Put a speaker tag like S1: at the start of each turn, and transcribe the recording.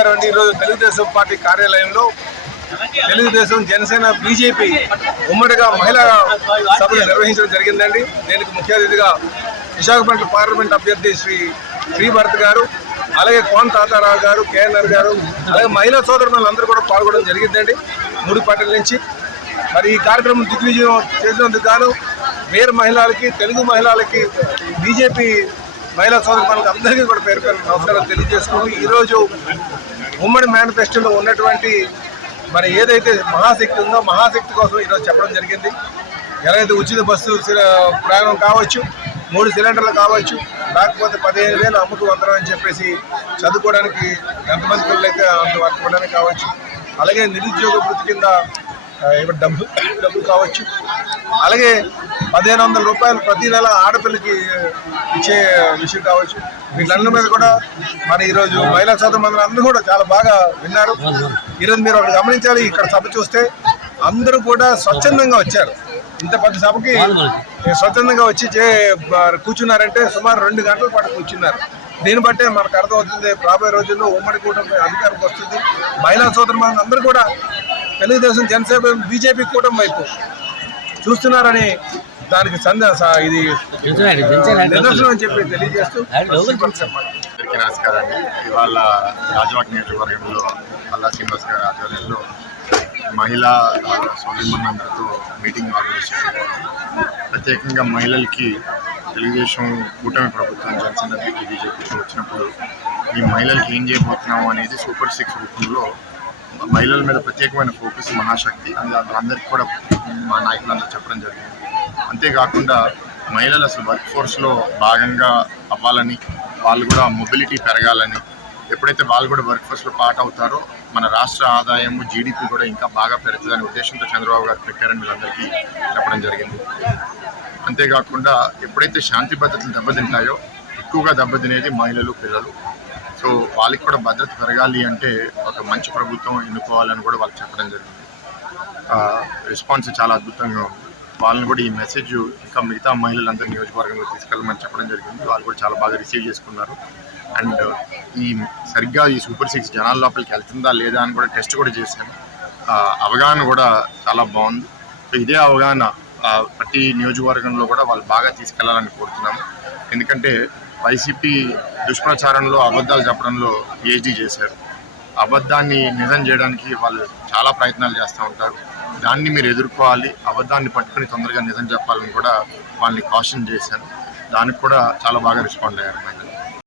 S1: నమస్కారం అండి ఈరోజు తెలుగుదేశం పార్టీ కార్యాలయంలో తెలుగుదేశం జనసేన బీజేపీ ఉమ్మడిగా మహిళా సభలు నిర్వహించడం జరిగిందండి. దీనికి ముఖ్య అతిథిగా విశాఖపట్నం పార్లమెంట్ అభ్యర్థి శ్రీ శ్రీభరత్ గారు అలాగే కోన్ తాతారావు గారు కేఎన్ఆర్ గారు అలాగే మహిళా సోదరులందరూ కూడా పాల్గొనడం జరిగిందండి మూడు పార్టీల నుంచి. మరి ఈ కార్యక్రమం దిగ్విజయం చేసినందుకు గాను వేరు మహిళలకి తెలుగు మహిళలకి బీజేపీ మహిళా సోదరులకు అందరికీ కూడా పేరు పేరు నమస్కారం తెలియజేసుకుంటూ ఈరోజు ఉమ్మడి మేనిఫెస్టోలో ఉన్నటువంటి మరి ఏదైతే మహాశక్తి ఉందో మహాశక్తి కోసం ఈరోజు చెప్పడం జరిగింది. ఎలాగైతే ఉచిత బస్సు ప్రయాణం కావచ్చు మూడు సిలిండర్లు కావచ్చు లేకపోతే పదిహేను వేలు అమ్ముకు వందరం అని చెప్పేసి చదువుకోవడానికి ఎంతమంది పిల్లలైతే అంత వర్చుకోవడానికి కావచ్చు అలాగే నిరుద్యోగ వృత్తి కింద ఆ, డబ్బు డబ్బులు కావచ్చు అలాగే పదిహేను వందల రూపాయలు ప్రతి నెల ఆడపిల్లకి ఇచ్చే విషయం కావచ్చు. వీళ్ళందరి మీద కూడా మరి ఈరోజు మహిళా సోదరు మంది అందరూ కూడా చాలా బాగా విన్నారు. ఈరోజు మీరు ఒకటి గమనించాలి ఇక్కడ సభ చూస్తే అందరూ కూడా స్వచ్ఛందంగా వచ్చారు. ఇంత పెద్ద సభకి స్వచ్ఛందంగా వచ్చి చే- కూర్చున్నారంటే సుమారు రెండు గంటల పాటు కూర్చున్నారు. దీన్ని బట్టే మనకు అర్థమవుతుంది రాబోయే రోజుల్లో ఉమ్మడి కూటమి అధికారంకి వస్తుంది. మహిళా సోదరు అందరూ కూడా తెలుగుదేశం జనసేన బీజేపీ కూటమి వైపు చూస్తున్నారని దానికి సంద ఇది నిదర్శనం అని చెప్పి తెలియజేస్తూ.
S2: అందరికీ నమస్కారం ఇవాళ రాజవాక్ నియోజకవర్గంలో అల్లా శ్రీనివాస్ గారి ఆధ్వర్యంలో మహిళా సోదరులందరితో మీటింగ్ ఆర్గనైజ్ చేశారు. ప్రత్యేకంగా మహిళలకి తెలుగుదేశం కూటమి ప్రభుత్వం జనసేన బీటీ బీజేపీతో వచ్చినప్పుడు ఈ మహిళలకి ఏం చేయబోతున్నాము అనేది సూపర్ సిక్స్ రూపంలో మహిళల మీద ప్రత్యేకమైన ఫోకస్ మహాశక్తి అది అందరికీ కూడా మా నాయకులందరూ చెప్పడం జరిగింది. అంతేకాకుండా మహిళలు అసలు వర్క్ ఫోర్స్లో భాగంగా అవ్వాలని వాళ్ళు కూడా మొబిలిటీ పెరగాలని ఎప్పుడైతే వాళ్ళు కూడా వర్క్ ఫోర్స్లో పార్ట్ అవుతారో మన రాష్ట్ర ఆదాయం జీడిపి కూడా ఇంకా బాగా పెరుగుతుందనే ఉద్దేశంతో చంద్రబాబు గారు పెట్టారని వీళ్ళందరికీ చెప్పడం జరిగింది. అంతేకాకుండా ఎప్పుడైతే శాంతి భద్రతలు దెబ్బతింటాయో ఎక్కువగా దెబ్బతినేది మహిళలు పిల్లలు. సో వాళ్ళకి కూడా భద్రత పెరగాలి అంటే ఒక మంచి ప్రభుత్వం ఎన్నుకోవాలని కూడా వాళ్ళు చెప్పడం జరిగింది. రెస్పాన్స్ చాలా అద్భుతంగా ఉంది. వాళ్ళని కూడా ఈ మెసేజ్ ఇంకా మిగతా మహిళలందరూ నియోజకవర్గంలో తీసుకెళ్ళమని చెప్పడం జరిగింది. వాళ్ళు కూడా చాలా బాగా రిసీవ్ చేసుకున్నారు. అండ్ ఈ సరిగ్గా ఈ సూపర్ సిక్స్ జనాల లోపలికి వెళ్తుందా లేదా అని కూడా టెస్ట్ కూడా చేశాను అవగాహన కూడా చాలా బాగుంది. ఇదే అవగాహన ప్రతి నియోజకవర్గంలో కూడా వాళ్ళు బాగా తీసుకెళ్ళాలని కోరుతున్నాము. ఎందుకంటే వైసీపీ దుష్ప్రచారంలో అబద్ధాలు చెప్పడంలో పిహెచ్డీ చేశారు. అబద్ధాన్ని నిజం చేయడానికి వాళ్ళు చాలా ప్రయత్నాలు చేస్తూ ఉంటారు. దాన్ని మీరు ఎదుర్కోవాలి అబద్ధాన్ని పట్టుకుని తొందరగా నిజం చెప్పాలని కూడా వాళ్ళని కాషన్ చేశాను దానికి కూడా చాలా బాగా రెస్పాండ్ అయ్యారు.